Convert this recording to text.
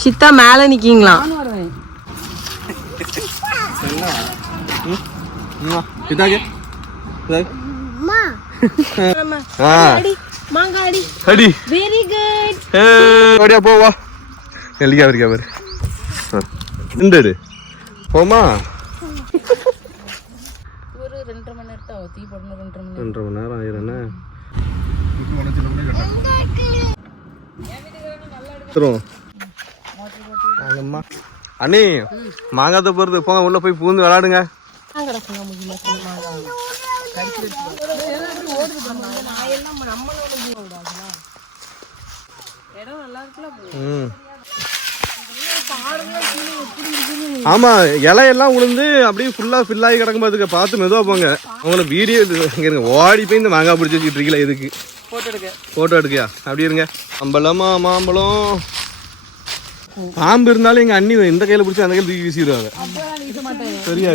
சித்தா மேல நிக்கீங்களா? போவா எலிக்கா இருக்கா பாரு. போமா 2.5 மணி நேரம் தீ போடணும். 2.5 மணி நேரம் ஆயிரண்ணே. அண்ணி மாங்காத்த போறது போங்க, உள்ள போய் பூந்து விளையாடுங்க. ஆமா, இலையெல்லாம் உளுந்து அப்படியே ஃபுல்லா ஃபில் ஆகி கிடக்கும். பாத்துக்க, பார்த்து மெதுவா போங்க. உங்களை வீடியோ இருங்க, ஓடி போய் இந்த மாங்காய் பிடிச்சி வச்சுட்டு இருக்கீங்களா? எதுக்கு? போட்டோ எடுக்கியா? அப்படி இருங்க. அம்பளமா மாம்பழம் பாம்பு இருந்தாலும் எங்க அண்ணி இந்த கையில பிடிச்சி அந்த கையில தூக்கி வீசிடுவாங்க. சரியா?